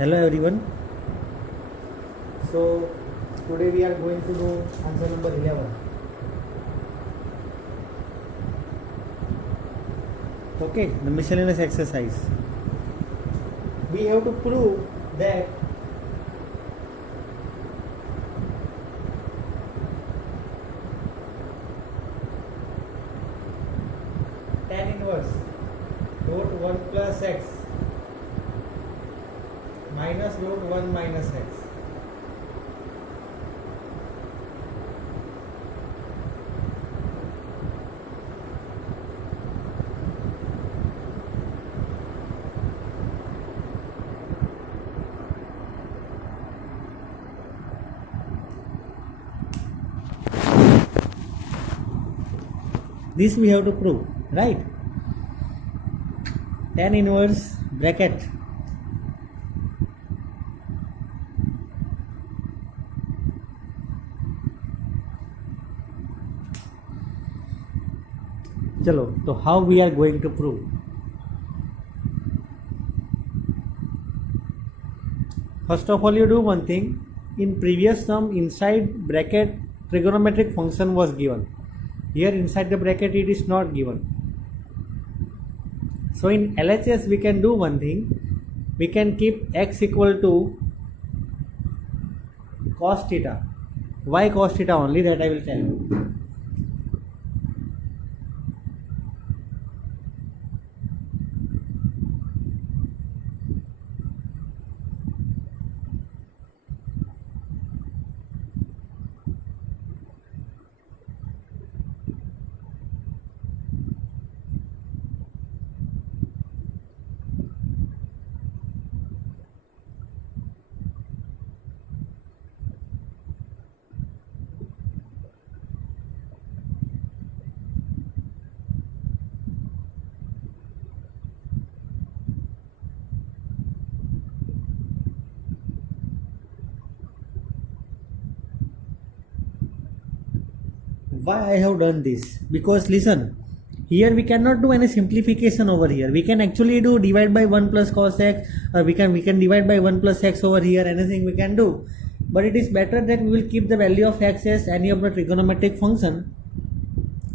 Hello everyone. So today we are going to do answer number 11. Okay, the miscellaneous exercise. We have to prove that tan inverse root 1 plus x minus root 1 minus x this we have to prove, right? Tan inverse bracket चलो तो how we are going to prove? First of all, you do one thing. In previous sum, inside bracket trigonometric function was given. Here inside the bracket it is not given. So in LHS we can do one thing. We can keep x equal to cos theta. Why cos theta only? That I will tell you. Why I have done this? Because listen, here we cannot do any simplification over here. We can actually do divide by 1 plus cos x, or we can divide by 1 plus x over here. Anything we can do, but it is better that we will keep the value of x as any of the trigonometric function.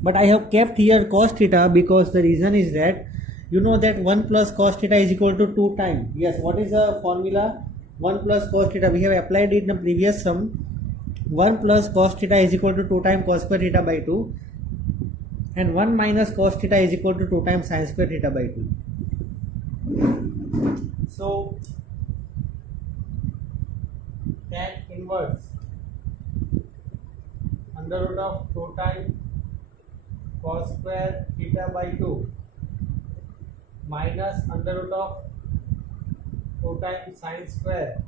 But I have kept here cos theta because the reason is that you know that 1 plus cos theta is equal to 2 times. Yes, what is the formula? 1 plus cos theta, we have applied it in the previous sum. 1 plus cos theta is equal to 2 times cos square theta by 2, and 1 minus cos theta is equal to 2 times sin square theta by 2. So tan inverse under root of 2 times cos square theta by 2 minus under root of 2 times sin square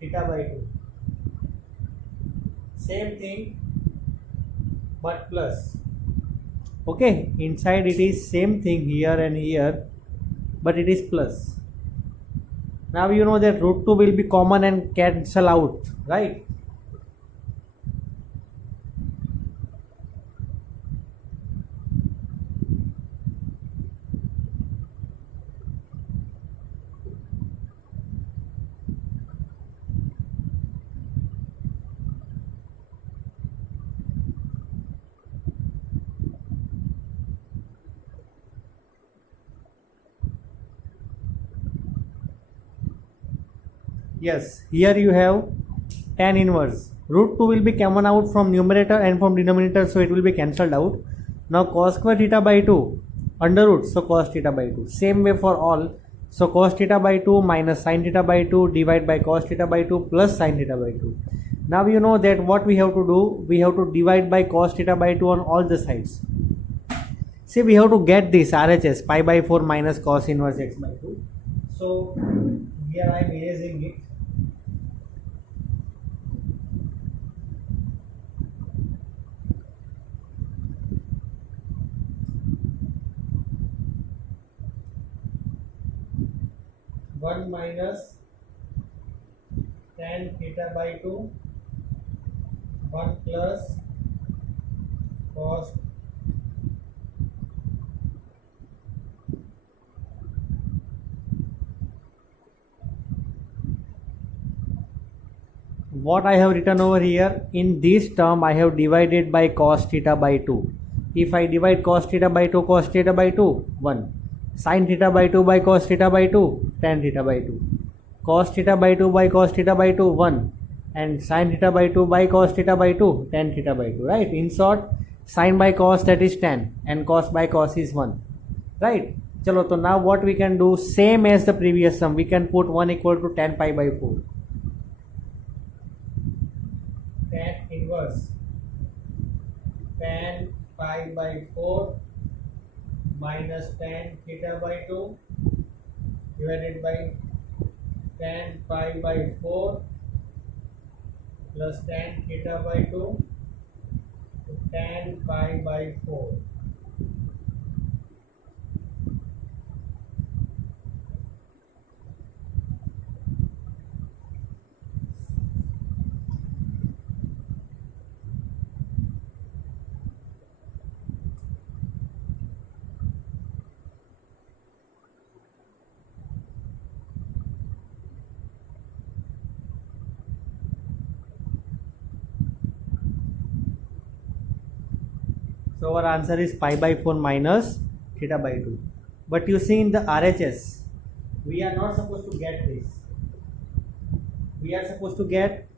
theta by 2. Same thing but plus. Okay, inside it is same thing here and here, but it is plus. Now you know that root 2 will be common and cancel out, right? Yes, here you have tan inverse. Root 2 will be common out from numerator and from denominator, so it will be cancelled out. Now cos square theta by 2 under root, so cos theta by 2. Same way for all. So cos theta by 2 minus sin theta by 2 divided by cos theta by 2 plus sin theta by 2. Now you know that what we have to do, we have to divide by cos theta by 2 on all the sides. See, we have to get this RHS, pi by 4 minus cos inverse x by 2. So here I am erasing it. One minus tan theta by 2, 1 plus cos what I have written over here, in this term I have divided by cos theta by 2. If I divide cos theta by 2, cos theta by 2, 1. Sin theta by 2 by cos theta by 2, tan theta by 2. Cos theta by 2 by cos theta by 2, 1. And sin theta by 2 by cos theta by 2, tan theta by 2, right? In short, sin by cos, that is tan, and cos by cos is 1, right? Chalo, so now what we can do, same as the previous sum, we can put 1 equal to tan pi by 4. Tan inverse tan pi by 4 minus tan theta by 2 divided by tan pi by 4 plus tan theta by 2 tan pi by 4. So our answer is pi by 4 minus theta by 2. But you see in the RHS, we are not supposed to get this. We are supposed to get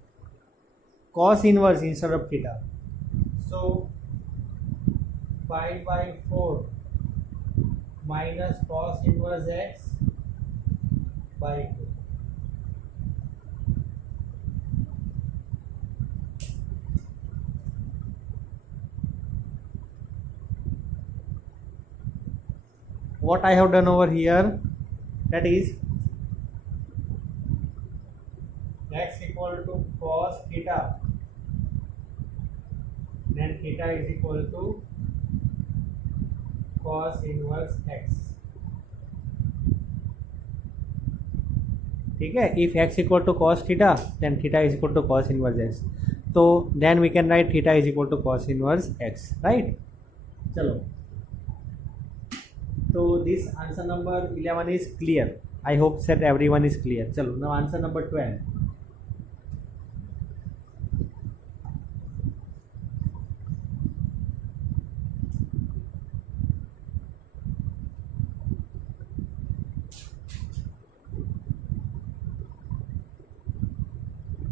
cos inverse instead of theta. So pi by 4 minus cos inverse x by 2. What I have done over here, that is x equal to cos theta, then theta is equal to cos inverse x. ठीक है, if x equal to cos theta, then theta is equal to cos inverse x. So then we can write theta is equal to cos inverse x, right? चलो, so this answer number 11 is clear. I hope that everyone is clear. चलो, now answer number 12.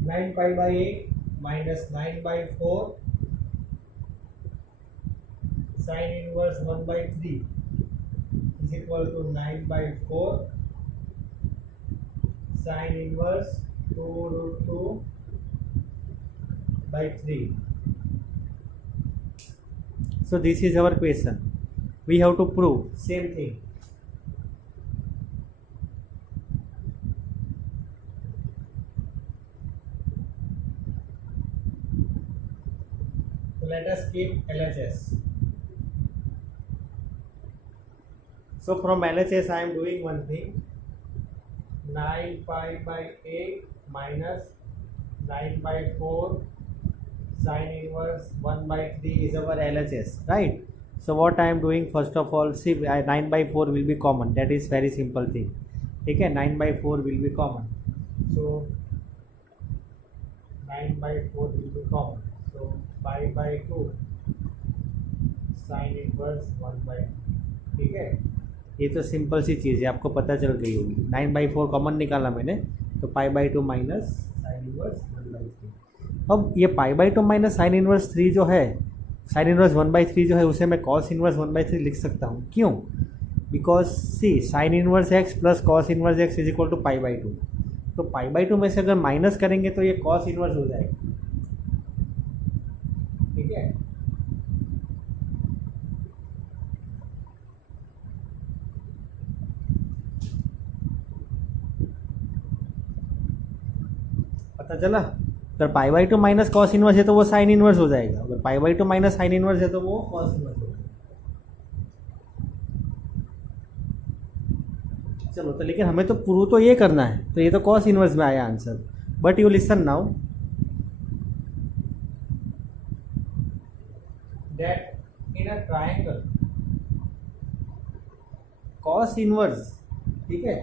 Nine pi by 8 minus 9 by 4 sin inverse 1 by 3 is equal to 9 by 4 sin inverse 2 root 2 by 3. So this is our question. We have to prove same thing. So let us keep LHS. So from LHS I am doing one thing. 9 pi by 8 minus 9 by 4 sin inverse 1 by 3 is our LHS, right? So what I am doing, first of all, see 9 by 4 will be common. That is very simple thing. Okay, 9 by 4 will be common. So 9 by 4 will be common. So pi by 2 sin inverse 1 by 3. ठीक है, ये तो simple सी चीज़ है, आपको पता चल गई होगी. 9 बाई 4 कॉमन निकाला मैंने, तो पाई by 2 minus sine inverse 1 by 3. अब ये पाई बाई 2 माइनस साइन इनवर्स 3 जो है, साइन इनवर्स 1 बाई 3 जो है, उसे मैं कॉस इनवर्स 1 बाई 3 लिख सकता हूँ. क्यों? Because see sine inverse x plus cos inverse x is equal to pi by 2. तो पाई बाई 2 में से अगर माइनस करेंगे तो ये कॉस इनवर्स हो जाएगा. ठीक है, पता चला. अगर पाई बाई 2 माइनस कॉस इनवर्स है तो वो साइन इनवर्स हो जाएगा. अगर पाई बाई 2 माइनस साइन इनवर्स है तो वो कॉस इनवर्स हो जाएगा. चलो, तो लेकिन हमें तो प्रूव तो ये करना है, तो ये तो कॉस इनवर्स में आया answer. But you listen now that in a triangle cos inverse, ठीक है,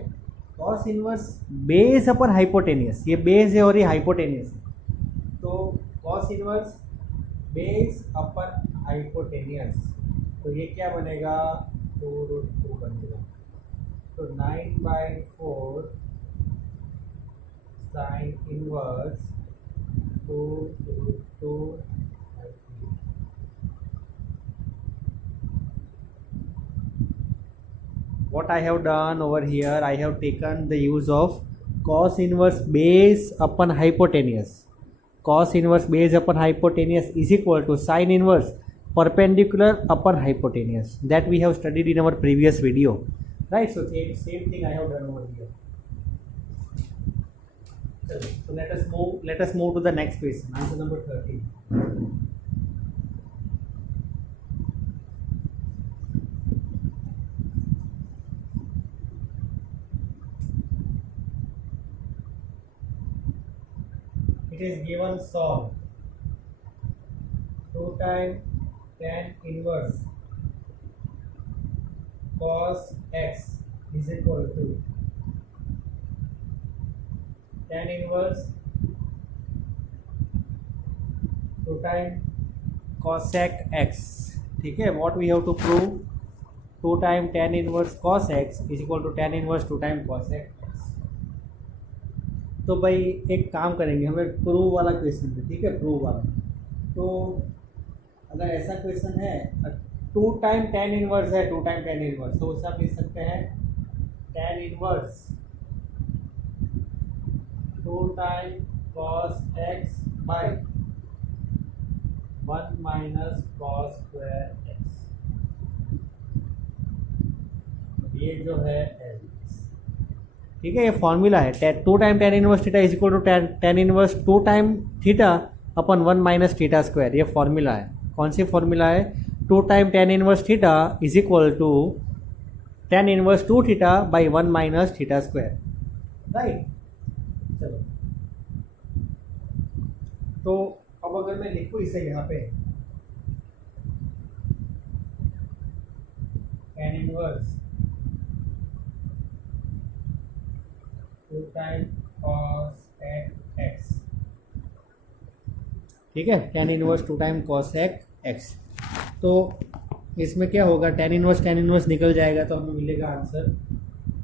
कॉस इनवर्स बेस अपन हाइपोटेनियस, ये बेस है और ये हाइपोटेनियस है. तो कॉस इनवर्स बेस अपन हाइपोटेनियस, तो ये क्या बनेगा 2√2 बनेगा। तो 9/4 sine inverse 2√2। What I have done over here, I have taken the use of cos inverse base upon hypotenuse. Cos inverse base upon hypotenuse is equal to sin inverse perpendicular upon hypotenuse, that we have studied in our previous video, right? So same thing I have done over here. So let us move to the next question, answer number 13. It is given solve 2 times tan inverse cos x is equal to tan inverse 2 times cosec x, ठीक है। What we have to prove, 2 times tan inverse cos x is equal to tan inverse 2 times cosec x। तो भाई एक काम करेंगे, हमें prove वाला question है, ठीक है, प्रूव वाला। तो अगर ऐसा क्वेश्चन है 2 टाइम tan इनवर्स है, 2 टाइम tan इनवर्स, तो उससे आप लिख सकते हैं tan inverse 2 time cos x by 1 minus cos square x, ये जो है ठीक है, ये फॉर्मूला है 2 time tan inverse theta is equal to tan inverse 2 time theta upon 1 minus theta square, ये फॉर्मूला है। कौन सी फॉर्मूला है, 2 time tan inverse theta is equal to tan inverse 2 theta by 1 minus theta square, right. चलो, तो अब अगर मैं लिखूँ इसे यहाँ पे tan inverse 2 time cos x, ठीक है, tan inverse 2 time cosec x। तो इसमें क्या होगा, tan इनवर्स निकल जाएगा, तो हमें मिलेगा answer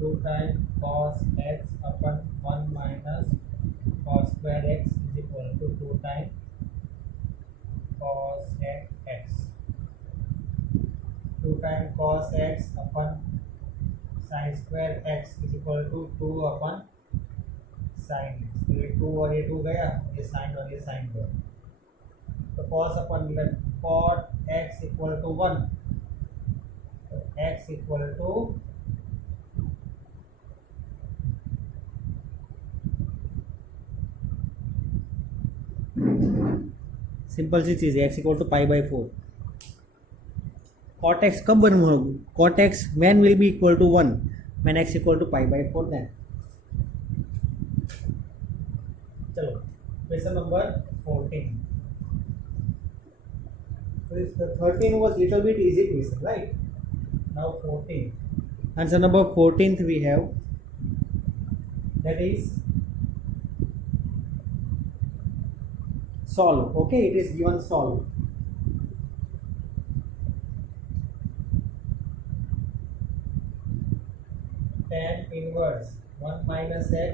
2 time cos x upon 1 minus cos square x is equal to 2 time cosec x, 2 time cos x upon sine square x is equal to 2 upon sine x। तो ये 2 और ये 2 गया, ये साइन और ये साइन गया, तो cos अपन मिला cot x इक्वल टू 1, तो x इक्वल टू सिंपल सी चीज़ है, x equal to π/4। cot x कब बनूंगा, cot x when will be equal to 1 when x equal to π/4 then। चलो, question number 14। So the 13 was little bit easy question, right? Now 14. Answer number 14th we have, that is solve. Okay, it is given solve. Tan inverse 1 minus x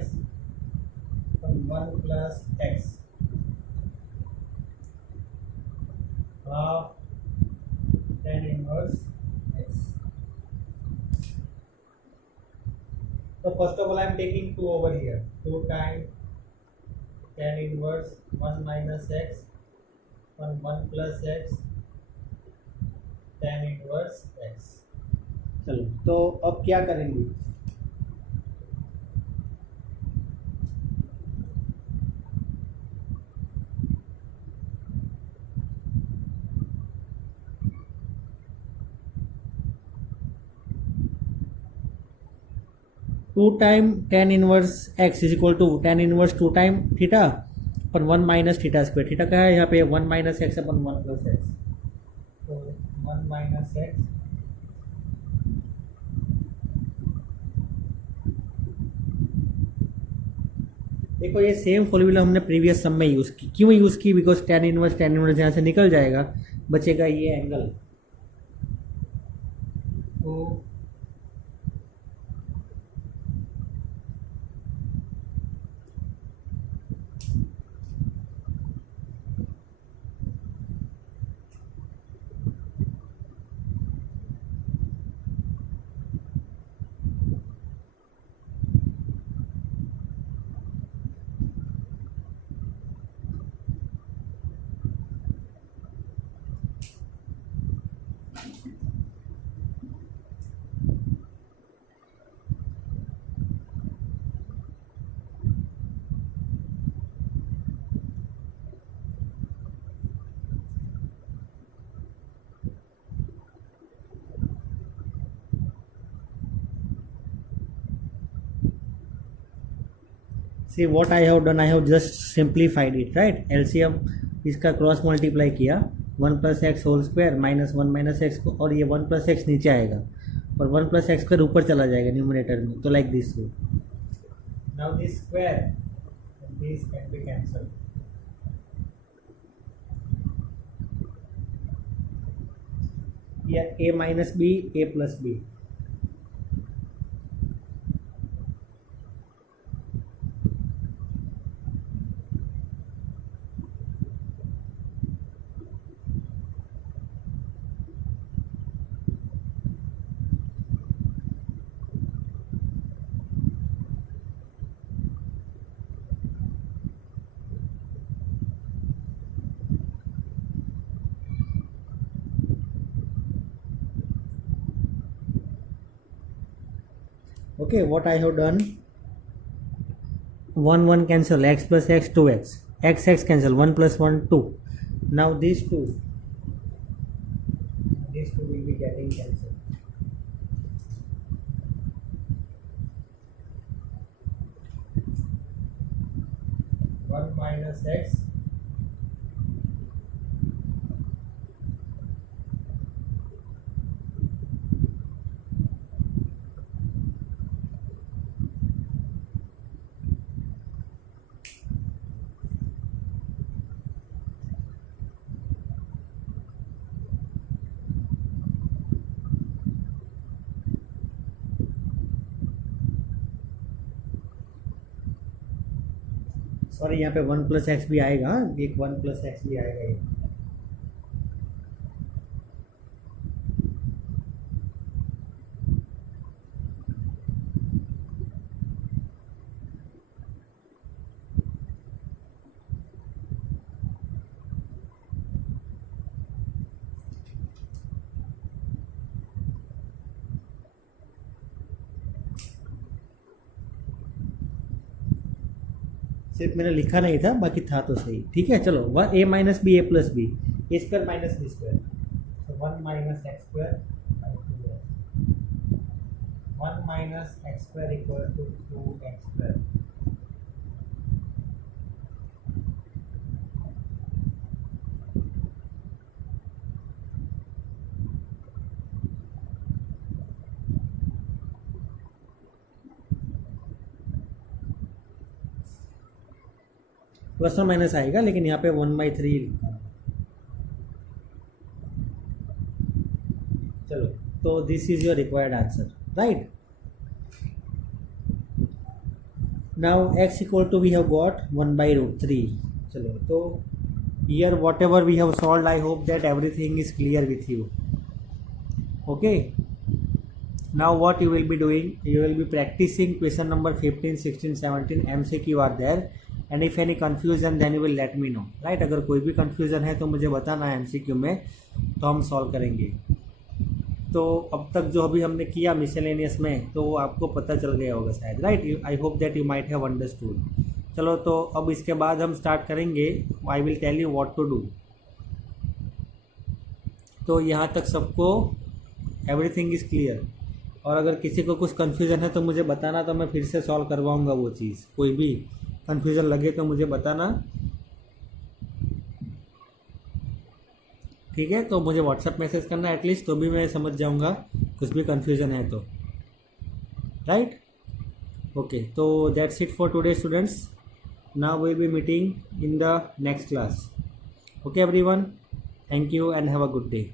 and 1 plus x half tan inverse x. So first of all I am taking 2 over here, 2 times tan inverse 1 minus x and 1 plus x tan inverse x। चलो, तो अब क्या करेंगे, two time tan inverse x is equal to tan inverse 2 time theta upon 1 minus theta square. Theta क्या है यहाँ पे, 1 minus x upon 1 plus x, तो 1 माइनस एक्स देखो ये सेम फॉर्मूला हमने प्रीवियस सम में यूज़ की, क्यों यूज़ की? बिकॉज टेन इनवर्स यहाँ से निकल जाएगा, बचेगा ये एंगल। तो see what I have done, I have just simplified it, right. LCM इसका क्रॉस मल्टीप्लाई किया, 1 + x whole square minus 1 - x को, और ये 1 + x नीचे आएगा और 1 + x स्क्वायर ऊपर चला जाएगा न्यूमरेटर में, तो like this. Now this square this can be cancel, या a - b a + b। Okay, what I have done, 1 cancel, x + x 2x, x cancel, 1 + 1 2. Now these two will be getting cancelled. One minus x sorry, यहाँ पे 1 + x भी आएगा, एक 1 + x भी आएगा ये। सिर्फ मैंने लिखा नहीं था, बाकी था तो सही, ठीक है। चलो, a - b a + b, a square minus b square, तो 1 - x square by 2x, 1 - x square equal to 2x square. Plus और माइनस आएगा, लेकिन यहाँ पे 1/3 लिखा है। चलो, तो this is your required answer, right. Now x equal to we have got 1/√3। चलो, तो here whatever we have solve, I hope that everything is clear with you. Okay, now what you will be doing, you will be practicing question number 15, 16, 17 MCQ are there, and if any confusion then you will let me know, right। अगर कोई भी confusion है तो मुझे बताना है MCQ में, तो हम सॉल्व करेंगे। तो अब तक जो अभी हमने किया मिसलेनियस में, तो वो आपको पता चल गया होगा शायद, right. I hope that you might have understood. चलो, तो अब इसके बाद हम स्टार्ट करेंगे, I will tell you what to do. तो यहाँ तक सबको एवरीथिंग इज़ क्लियर, और अगर किसी को कुछ कन्फ्यूज़न है तो मुझे बताना, तो मैं फिर से सॉल्व करवाऊँगा वो चीज़। कोई भी कन्फ्यूज़न लगे तो मुझे बताना, ठीक है। तो मुझे व्हाट्सएप मैसेज करना एटलीस्ट, तो भी मैं समझ जाऊँगा कुछ भी कन्फ्यूज़न है तो, राइट। ओके, तो that's it for today students. Now we'll be meeting in the next class. Okay everyone, thank you and have a good day.